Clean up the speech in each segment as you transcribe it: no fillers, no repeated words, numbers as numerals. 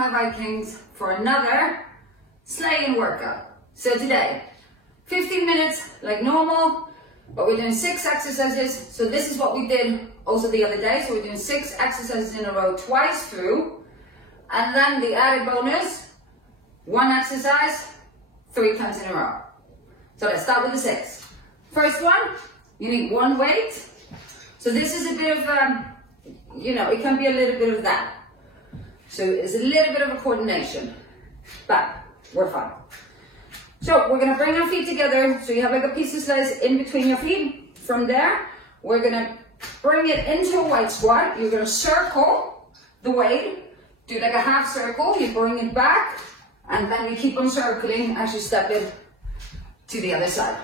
my Vikings for another slaying workout. So today, 15 minutes like normal, but we're doing 6 exercises. So this is what we did also the other day. So we're doing 6 exercises in a row twice through. And then the added bonus, 1 exercise, 3 times in a row. So let's start with the 6. First one, you need 1 weight. So this is a bit of, it can be a little bit of that. So it's a little bit of a coordination, but we're fine. So we're gonna bring our feet together. So you have like a piece of slice in between your feet. From there, we're gonna bring it into a wide squat. You're gonna circle the weight, do like a half circle. You bring it back, and then you keep on circling as you step it to the other side.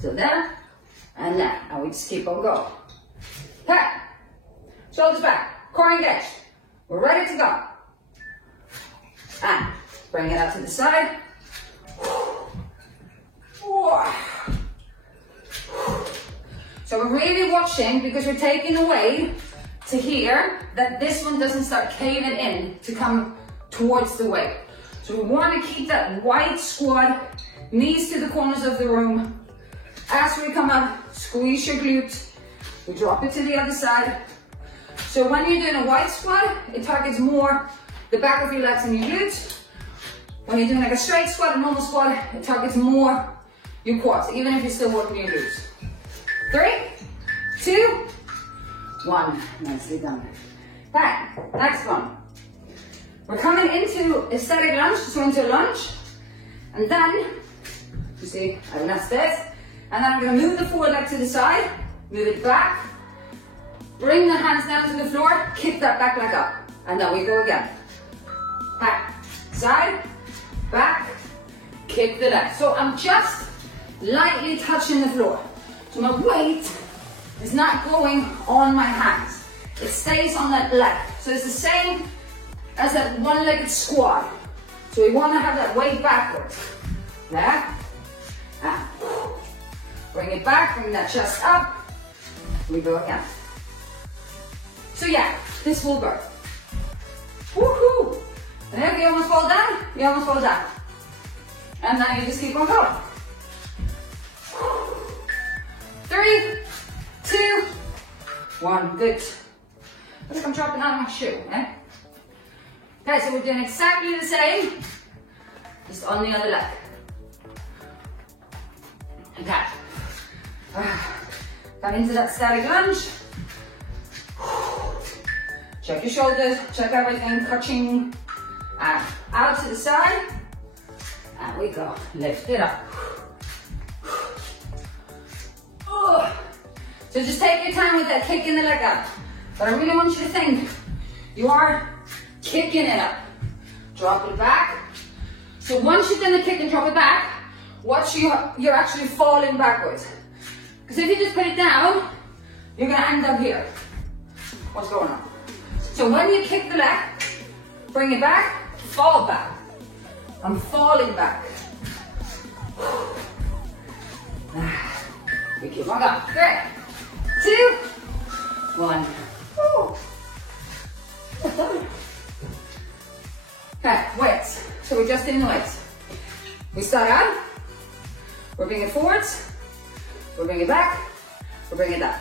So there, and there, and we just keep on going. Okay, shoulders back, core engaged. We're ready to go. And bring it out to the side. So we're really watching, because we're taking away to here, that this one doesn't start caving in to come towards the weight. So we want to keep that wide squat, knees to the corners of the room. As we come up, squeeze your glutes. We drop it to the other side. So when you're doing a wide squat, it targets more the back of your legs and your glutes. When you're doing like a straight squat, a normal squat, it targets more your quads, even if you're still working your glutes. 3, 2, 1. Nicely done. Okay, next one. We're coming into a static lunge, so into a lunge. And then, you see, and that's this. And then I'm going to move the forward leg to the side, move it back. Bring the hands down to the floor, kick that back leg up. And then we go again. Back, side, back, kick the leg. So I'm just lightly touching the floor. So my weight is not going on my hands. It stays on that leg. So it's the same as that one-legged squat. So we want to have that weight backwards. There. And bring it back, bring that chest up. We go again. So yeah, this will work. Woohoo! And if you almost fall down, you almost fall down. And then you just keep on going. 3, 2, 1. Good. I think I'm dropping out of my shoe, eh? Okay, so we're doing exactly the same, just on the other leg. Okay. Come into that static lunge. Check your shoulders, check everything, touching, and out to the side. And we go, lift it up. So just take your time with that, kicking the leg up. But I really want you to think, you are kicking it up. Drop it back. So once you've done the kick and drop it back, watch you're actually falling backwards. Because if you just put it down, you're gonna end up here. What's going on? So when you kick the leg, bring it back, fall back. I'm falling back. We keep on going. 3, 2, 1. Okay, weights. So we're just doing the weights. We start out, we're bringing it forwards, we're bringing it back, we're bringing it down.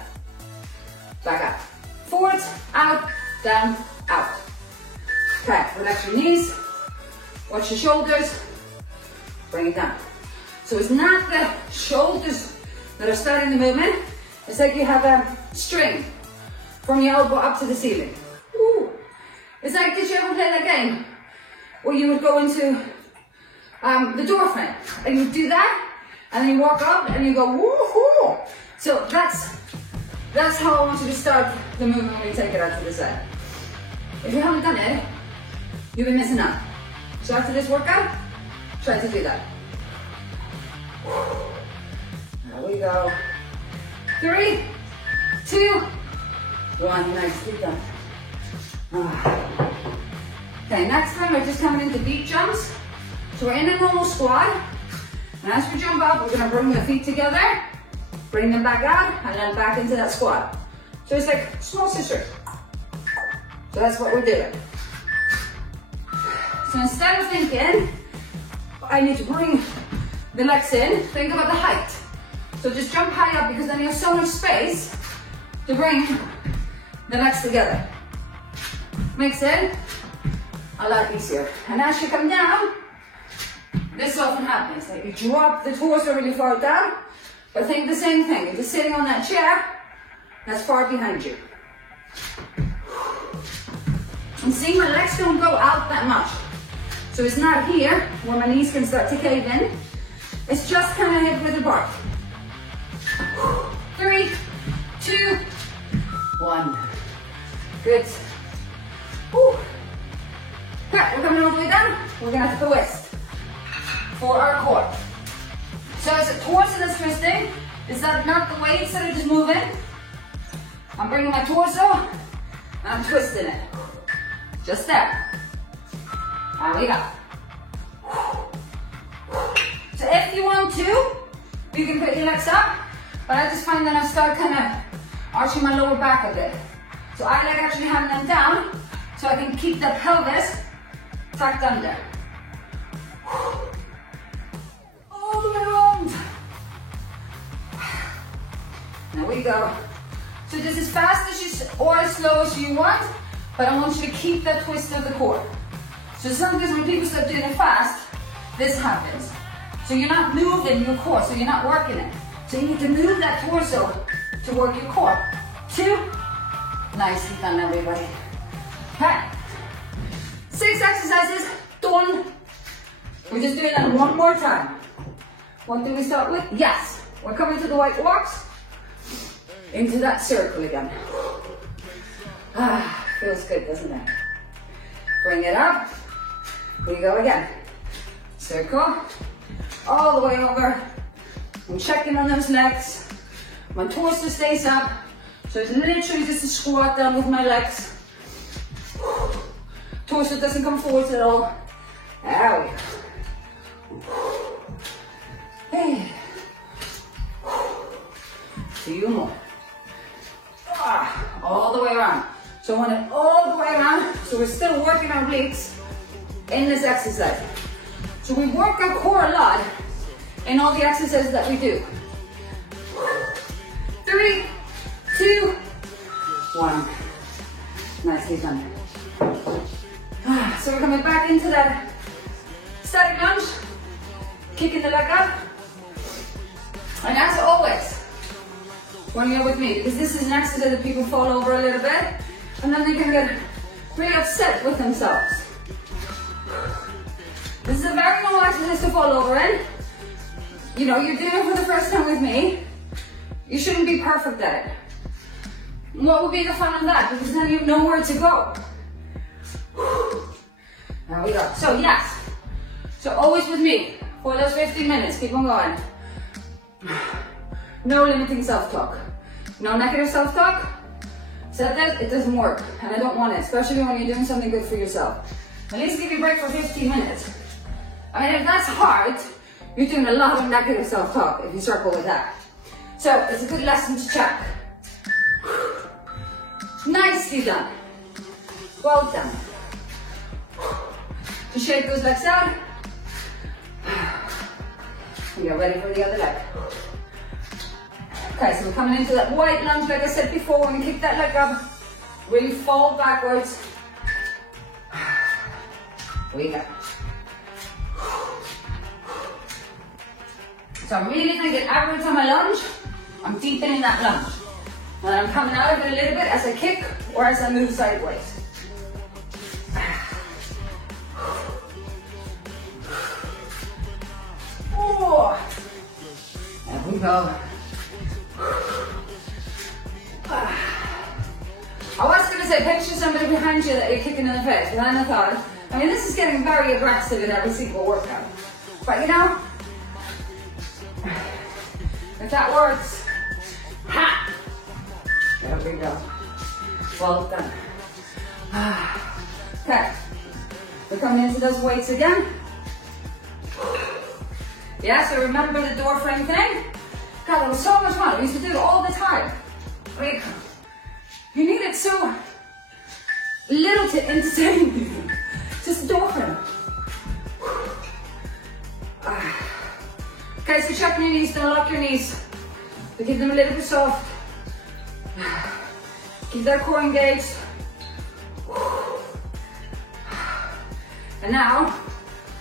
Back up. Forwards, out, down, out. Okay, relax your knees, watch your shoulders, bring it down. So it's not the shoulders that are starting the movement, it's like you have a string from your elbow up to the ceiling. Woo. It's like, did you ever play that game where you would go into the door frame and you do that and then you walk up and you go woohoo. So that's how I want you to start the movement when you take it out to the side. If you haven't done it, you've been missing out. So after this workout, try to do that. There we go. 3, 2, 1. Nicely done. Okay, next time we're just coming into beach jumps. So we're in a normal squat. And as we jump up, we're going to bring the feet together, bring them back out, and then back into that squat. So it's like small sisters. So that's what we're doing. So instead of thinking, I need to bring the legs in, think about the height. So just jump high up because then you have so much space to bring the legs together. Makes it a lot easier. And as you come down, this often happens, that you drop the torso really far down, but think the same thing. If you're sitting on that chair, that's far behind you. And see, my legs don't go out that much. So it's not here where my knees can start to cave in. It's just kind of hit with the bar. 3, 2, 1. Good. Whew. Okay, we're coming all the way down. We're gonna have to twist for our core. So is it torso that's twisting? Is that not the weights that are just moving? I'm bringing my torso and I'm twisting it. Just there. And we go. So if you want to, you can put your legs up, but I just find that I start kind of arching my lower back a bit. So I like actually having them down so I can keep the pelvis tucked under. All the way around. There we go. So just as fast as you, or as slow as you want, but I want you to keep that twist of the core. So sometimes when people start doing it fast, this happens. So you're not moving your core, so you're not working it. So you need to move that torso to work your core. 2. Nicely done, everybody. Okay. 6 exercises, done. We're just doing that one more time. What do we start with? Yes. We're coming to the white walks. Into that circle again. Ah, feels good, doesn't it? Bring it up. Here we go again. Circle. All the way over. I'm checking on those legs. My torso stays up. So it's literally just a squat down with my legs. Torso doesn't come forward at all. There we go. Hey. 2 more. All the way around. So I want it all the way around. So we're still working our obliques in this exercise. So we work our core a lot in all the exercises that we do. 3, 2, 1. Nicely done. So we're coming back into that static lunge, kicking the leg up. And as always, when you're with me, because this is an exercise that people fall over a little bit, and then they can get really upset with themselves. This is a very normal exercise to fall over in. You know, you're doing it for the first time with me. You shouldn't be perfect at it. What would be the fun in that? Because then you know where to go. There we go. So yes. So always with me for those 15 minutes. Keep on going. No limiting self-talk. No negative self-talk. Said that, it doesn't work. And I don't want it, especially when you're doing something good for yourself. At least give you a break for 15 minutes. I mean, if that's hard, you're doing a lot of negative self-talk if you circle with that. So it's a good lesson to check. Nicely done. Well done. To shake those legs out. And get ready for the other leg. Okay, so we're coming into that white lunge, like I said before, when we kick that leg up, really fall backwards. We go. So I'm really thinking every time I lunge, I'm deepening that lunge. And I'm coming out of it a little bit as I kick or as I move sideways. Oh, there we go. I was going to say, picture somebody behind you that you're kicking in the face, but then I thought, I mean, this is getting very aggressive in every single workout. But you know, if that works, ha! There we go. Well done. Okay, we're coming into those weights again. Yeah, so remember the door frame thing? God, that was so much fun. We used to do it all the time. Like, you need it so little to entertain you. Just a door frame. Okay, so check your knees, don't lock your knees. But keep them a little bit soft. Keep that core engaged. And now,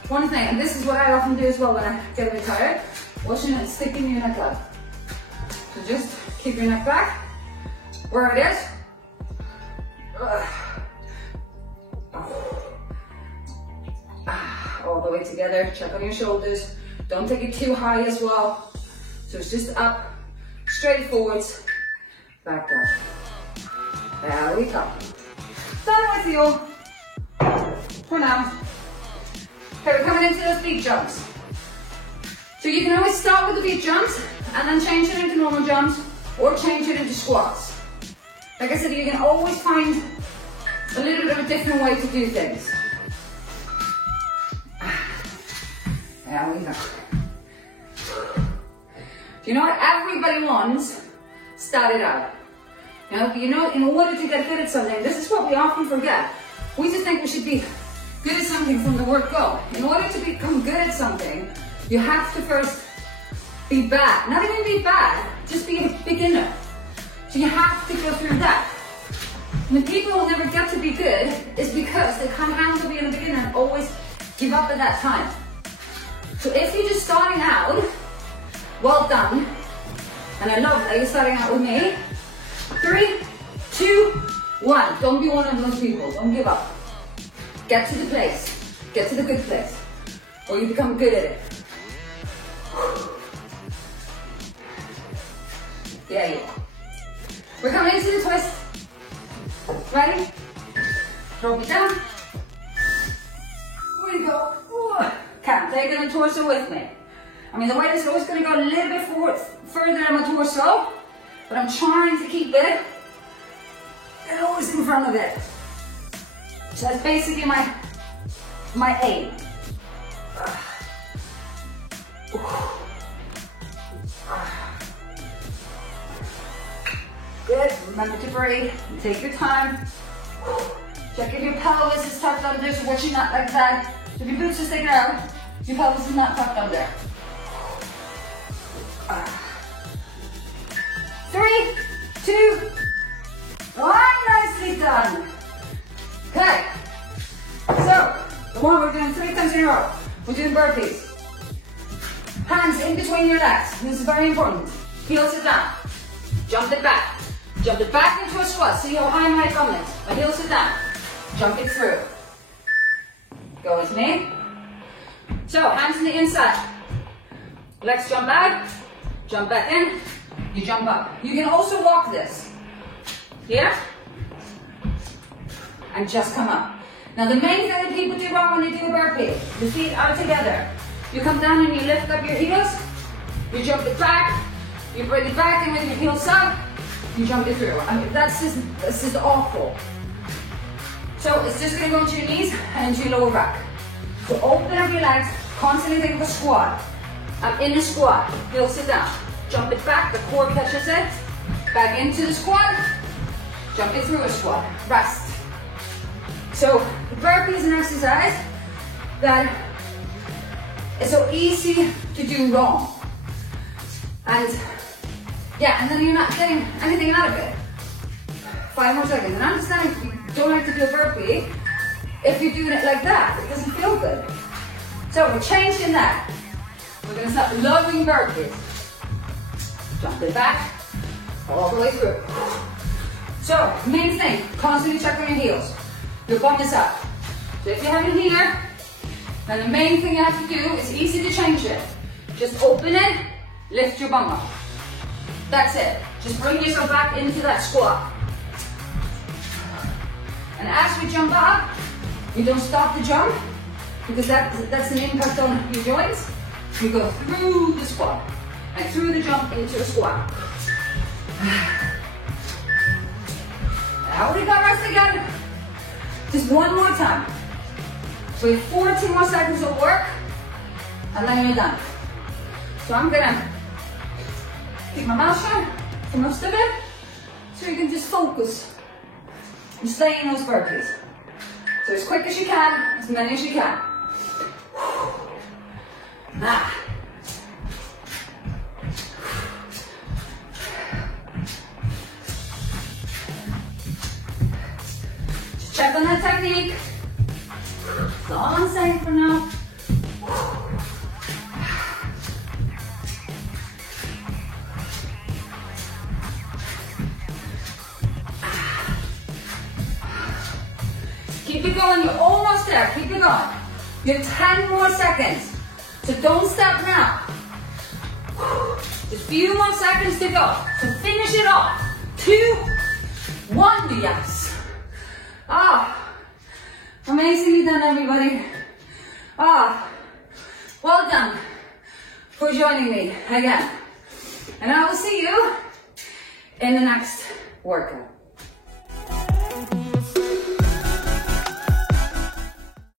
one thing, and this is what I often do as well when I get a bit tired, washing and sticking your neck up. So just keep your neck back, where it is. All the way together, check on your shoulders. Don't take it too high as well. So it's just up, straight forwards, back up. There we go. Done with you for now. Okay, we're coming into those beach jumps. So you can always start with the beach jumps and then change it into normal jumps or change it into squats. Like I said, you can always find a little bit of a different way to do things. There we go. Do you know what everybody wants started out? You know, in order to get good at something, this is what we often forget. We just think we should be good at something from the word go. In order to become good at something, you have to first be bad. Not even be bad, just be a beginner. So you have to go through that. When people will never get to be good, it's because they can't handle being a beginner and always give up at that time. So if you're just starting out, well done. And I love that you're starting out with me. 3, 2, 1. Don't be one of those people. Don't give up. Get to the place. Get to the good place. Or you become good at it. Yeah, yeah. We're coming into the twist. Ready? Drop it down. Here we go. Can't take the torso with me. I mean, the weight is always going to go a little bit forward, further in my torso, but I'm trying to keep it always in front of it. So that's basically my aim. Good. Remember to breathe. Take your time. Check if your pelvis is tucked under, so watching that like that. If your boots are sticking out, your pelvis is not tucked under. 3, 2, 1. Nicely done. Okay. So, come on, we're doing 3 times in a row. We're doing burpees. Hands in between your legs. This is very important. Heels it down. Jump it back. Jump it back into a squat. See how high my thumb is. My heels it down. Jump it through. Go with me. So, hands on the inside. Legs jump out. Jump back in. You jump up. You can also walk this. Here. And just come up. Now the main thing that people do wrong when they do a burpee, the feet are together. You come down and you lift up your heels. You jump it back. You bring it back in with your heels up. You jump it through. I mean, this is awful. So it's just going to go into your knees and into your lower back. So open up your legs. Constantly think of a squat. I'm in the squat. Heels sit down. Jump it back. The core catches it. Back into the squat. Jump it through a squat. Rest. So the burpee is an exercise that is so easy to do wrong. And yeah, and then you're not getting anything out of it. 5 more seconds. And I understand if you don't like to do a burpee, if you're doing it like that, it doesn't feel good. So we're changing that. We're going to start loving burpees. Jump it back, all the way through. So, main thing, constantly check on your heels. Your bum is up. So if you have it here, then the main thing you have to do is easy to change it. Just open it, lift your bum up. That's it. Just bring yourself back into that squat. And as we jump up, you don't stop the jump, because that's an impact on your joints. You go through the squat, and through the jump into a squat. Now we got rest again. Just one more time. So we have 14 more seconds of work, and then we're done. So I'm gonna keep my mouth shut for most of it, so you can just focus and stay in those burpees. So as quick as you can, as many as you can. on that technique. That's all I'm saying for now. Keep it going, you're almost there, keep it going. You have 10 more seconds, so don't stop now. Just a few more seconds to go, so finish it off. 2, 1, yes. Amazingly done, everybody. Well done for joining me again. And I will see you in the next workout.